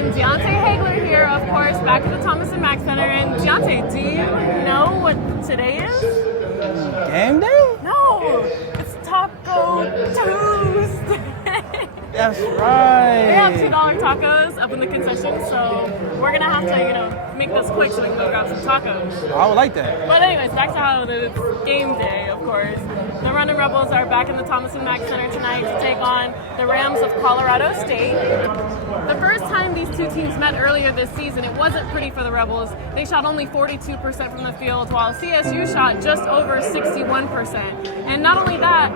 and Deontay Hagler here, of course, back at the Thomas Mack Center. And Deontay, do you know what today is? Game day? No, it's Taco Tuesday. That's right. We have $2 tacos up in the concession, so we're gonna have to, make this quick so we can go grab some tacos. I would like that. But anyways, back to how it is game day, of course. The Runnin Rebels are back in the Thomas Mack Center tonight to take on the Rams of Colorado State. The first time these two teams met earlier this season, it wasn't pretty for the Rebels. They shot only 42% from the field, while CSU shot just over 61%. And not only that,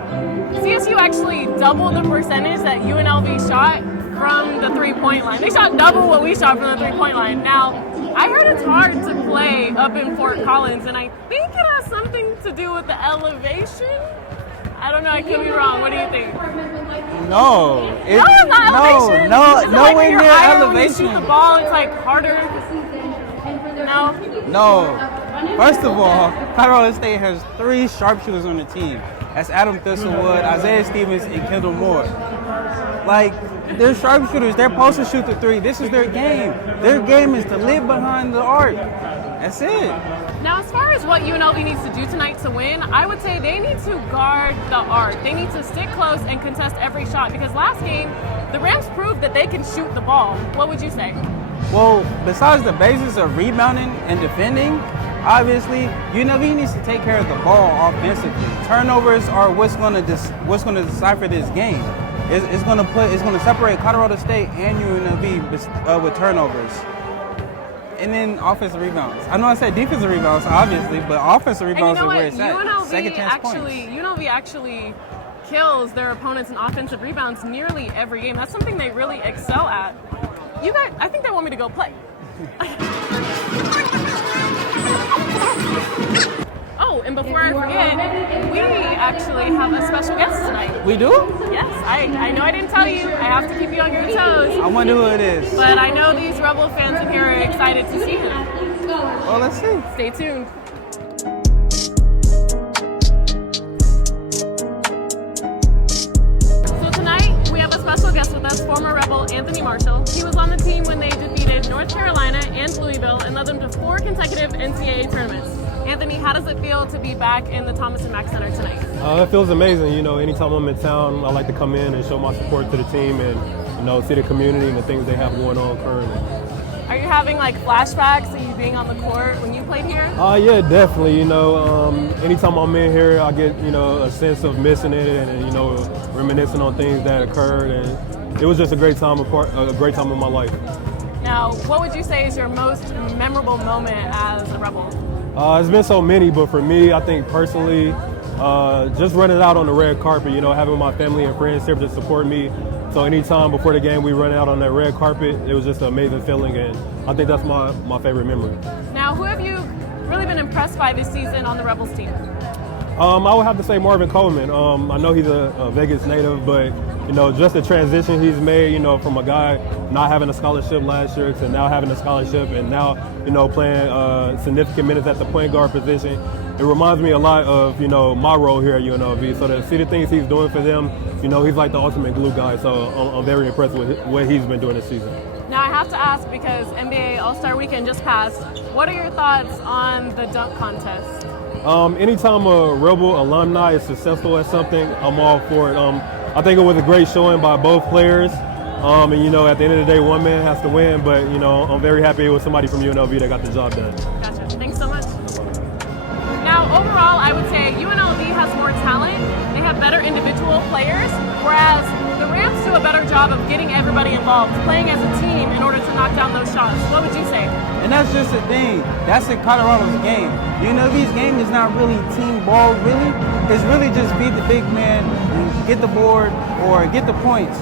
CSU actually doubled the percentage that UNLV shot from the three-point line. They shot double what we shot from the three-point line. Now, I heard it's hard to play up in Fort Collins, and I think it has something to do with the elevation. I don't know, I could be wrong. What do you think? No. It's not elevation. No way near elevation. When you shoot the ball, it's like harder. No. First of all, Colorado State has 3 sharpshooters on the team. That's Adam Thistlewood, Isaiah Stevens, and Kendall Moore. Like, they're sharpshooters. They're supposed to shoot the 3. This is their game. Their game is to live behind the arc. That's it. Now, as far as what UNLV needs to do tonight to win, I would say they need to guard the arc. They need to stick close and contest every shot, because last game, the Rams proved that they can shoot the ball. What would you say? Well, besides the basis of rebounding and defending, obviously, UNLV needs to take care of the ball offensively. Turnovers are what's going to decipher this game. It's going to separate Colorado State and UNLV with turnovers. And then offensive rebounds. I know I said defensive rebounds, obviously, but offensive rebounds are where it's at. UNLV actually kills their opponents in offensive rebounds nearly every game. That's something they really excel at. You guys, I think they want me to go play. Oh, and before I forget, we actually have a special guest tonight. We do? Yes, I know I didn't tell you. I have to keep you on your toes. I wonder who it is. But I know these Rebel fans in here are excited to see him. Well, let's see. Stay tuned. So tonight, we have a special guest with us, former Rebel Anthony Marshall. He was on the team when they defeated North Carolina and Louisville and led them to 4 consecutive NCAA tournaments. Anthony, how does it feel to be back in the Thomas Mack Center tonight? It feels amazing. Anytime I'm in town, I like to come in and show my support to the team and, see the community and the things they have going on currently. Are you having flashbacks of you being on the court when you played here? Yeah, definitely. Anytime I'm in here, I get, a sense of missing it and, reminiscing on things that occurred. And it was just a great time of my life. Now, what would you say is your most memorable moment as a Rebel? It's been so many, but for me, I think personally, just running out on the red carpet, having my family and friends here to support me. So anytime before the game we run out on that red carpet, it was just an amazing feeling, and I think that's my favorite memory. Now, who have you really been impressed by this season on the Rebels team? I would have to say Marvin Coleman. I know he's a Vegas native, but just the transition he's made, from a guy not having a scholarship last year to now having a scholarship and now, playing significant minutes at the point guard position. It reminds me a lot of, my role here at UNLV. So to see the things he's doing for them, he's like the ultimate glue guy. So I'm very impressed with what he's been doing this season. Now I have to ask, because NBA All-Star Weekend just passed, what are your thoughts on the dunk contest? Anytime a Rebel alumni is successful at something, I'm all for it. I think it was a great showing by both players. And, at the end of the day, one man has to win. But, I'm very happy it was somebody from UNLV that got the job done. Gotcha. Thanks so much. Now, overall, I would say UNLV has more talent. They have better individual players, whereas the Rams do a better job of getting everybody involved, playing as a team in order to knock down those shots. What would you say? And that's just the thing. That's in Colorado's game. UNLV's game is not really team ball, really. It's really just beat the big man, get the board, or get the points,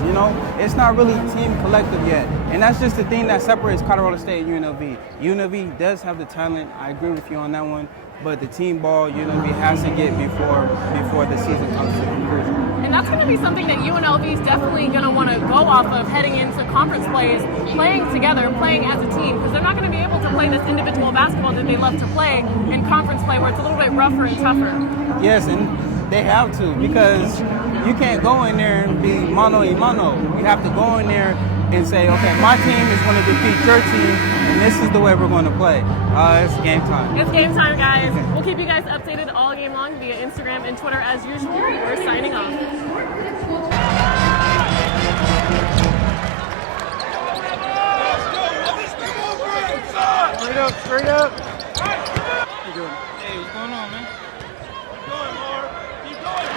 It's not really team collective yet. And that's just the thing that separates Colorado State and UNLV. UNLV does have the talent. I agree with you on that one. But the team ball, UNLV has to get before the season comes to conclusion. And that's going to be something that UNLV is definitely going to want to go off of heading into conference plays, playing together, playing as a team, because they're not going to be able to play this individual basketball that they love to play in conference play, where it's a little bit rougher and tougher. Yes, and they have to, because you can't go in there and be mano a mano. You have to go in there and say, okay, my team is going to defeat your team, and this is the way we're going to play. It's game time. It's game time, guys. We'll keep you guys updated all game long via Instagram and Twitter as usual. We're signing off. Straight up. Hey, what's going on, man? Keep going, Mark. Keep going,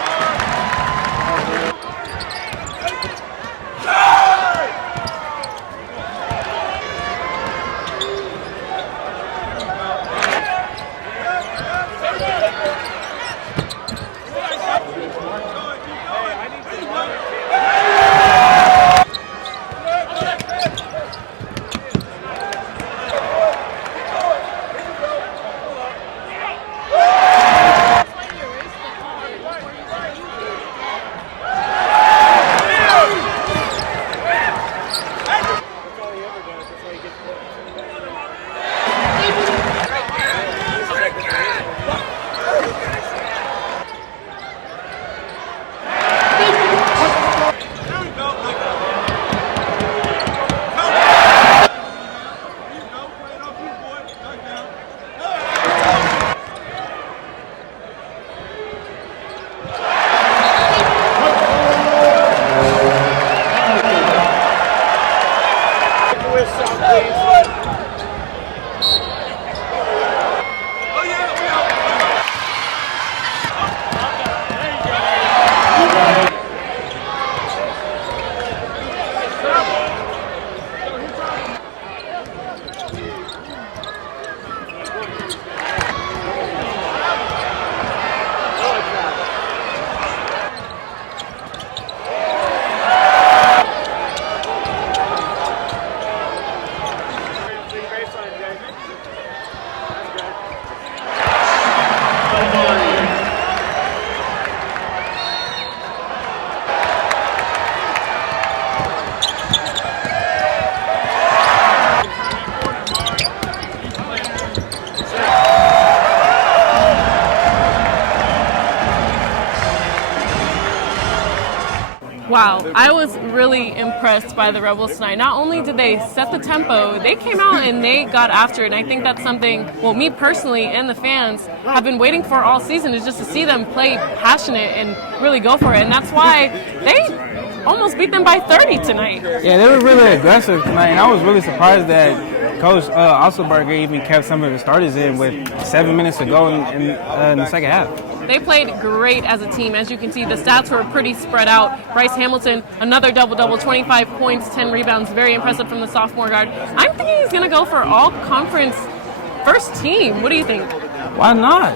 Wow, I was really impressed by the Rebels tonight. Not only did they set the tempo, they came out and they got after it. And I think that's something, well, me personally and the fans have been waiting for all season, is just to see them play passionate and really go for it. And that's why they almost beat them by 30 tonight. Yeah, they were really aggressive tonight, and I was really surprised that Coach Otzelberger even kept some of the starters in with 7 minutes to go in the second half. They played great as a team. As you can see, the stats were pretty spread out. Bryce Hamilton, another double-double, 25 points, 10 rebounds. Very impressive from the sophomore guard. I'm thinking he's going to go for all-conference first team. What do you think? Why not?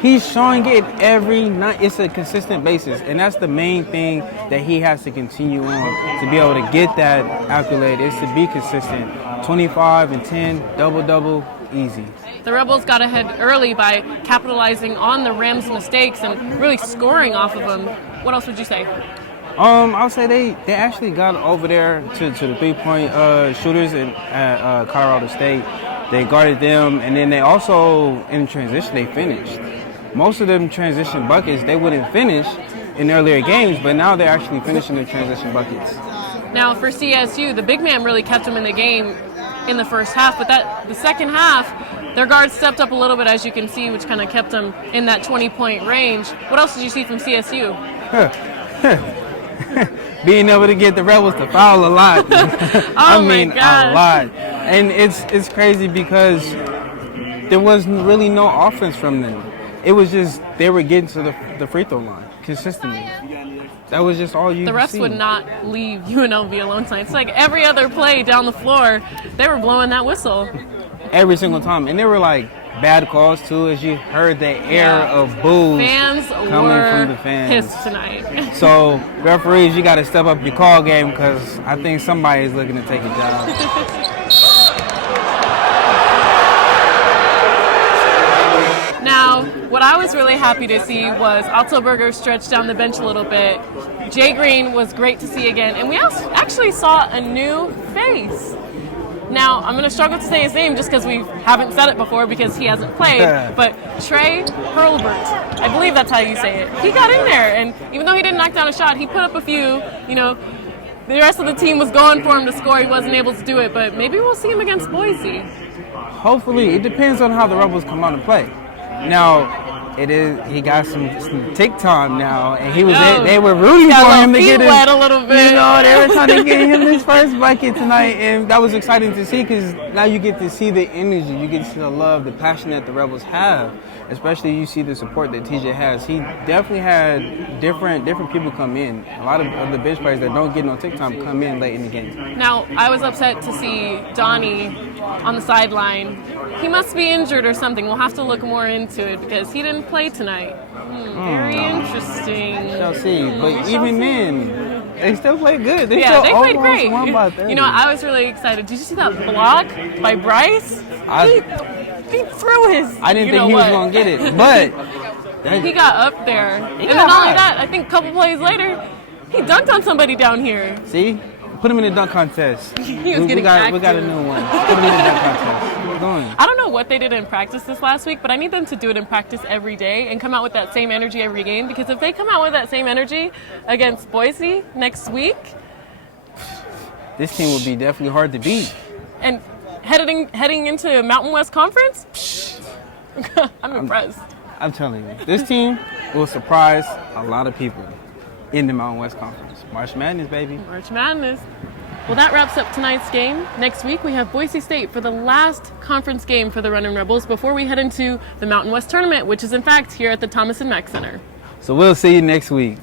He's showing it every night. It's a consistent basis, and that's the main thing that he has to continue on to be able to get that accolade, is to be consistent. 25 and 10, double-double, easy. The Rebels got ahead early by capitalizing on the Rams' mistakes and really scoring off of them. What else would you say? I'll say they actually got over there to the three-point shooters at Colorado State. They guarded them, and then they also, in transition, they finished. Most of them transition buckets, they wouldn't finish in earlier games, but now they're actually finishing their transition buckets. Now, for CSU, the big man really kept them in the game in the first half, but the second half, their guards stepped up a little bit, as you can see, which kind of kept them in that 20-point range. What else did you see from CSU? Being able to get the Rebels to foul a lot. Oh my gosh. A lot. And it's crazy because there was really no offense from them. It was just they were getting to the free throw line consistently. That was just all you The refs see. would not leave UNLV alone tonight. It's like every other play down the floor, they were blowing that whistle. Every single time. And they were like bad calls too, as you heard the air of boos Fans coming were from the fans. pissed tonight. So referees, you got to step up your call game, because I think somebody is looking to take a job. Now, what I was really happy to see was Otzelberger stretch down the bench a little bit. Jay Green was great to see again, and we also actually saw a new face. Now, I'm going to struggle to say his name just because we haven't said it before because he hasn't played, but Trey Hurlbert, I believe that's how you say it. He got in there, and even though he didn't knock down a shot, he put up a few, the rest of the team was going for him to score. He wasn't able to do it, but maybe we'll see him against Boise. Hopefully. It depends on how the Rebels come out and play. Now, he got some tick time now, and they were rooting for him to get wet a little bit. You know, they were trying to get him his first bucket tonight, and that was exciting to see because now you get to see the energy, you get to see the love, the passion that the Rebels have. Especially you see the support that TJ has. He definitely had different people come in. A lot of the bench players that don't get no tick time come in late in the game. Now, I was upset to see Donnie on the sideline. He must be injured or something. We'll have to look more into it because he didn't play tonight. Very interesting. Shall see. But even then, they still played good. They played great. Won by 30. You know, I was really excited. Did you see that block by Bryce? He threw his. I didn't think he was going to get it, but he got up there. And then not only that, I think a couple plays later, he dunked on somebody down here. See? Put him in the dunk contest. He was getting active. We got a new one. Put him in the dunk contest. We're going. I don't know what they did in practice this last week, but I need them to do it in practice every day and come out with that same energy every game, because if they come out with that same energy against Boise next week, this team will be definitely hard to beat. And heading into Mountain West Conference, I'm impressed. I'm telling you, this team will surprise a lot of people in the Mountain West Conference. March Madness, baby. March Madness. Well, that wraps up tonight's game. Next week, we have Boise State for the last conference game for the Runnin Rebels before we head into the Mountain West Tournament, which is, in fact, here at the Thomas Mack Center. So we'll see you next week.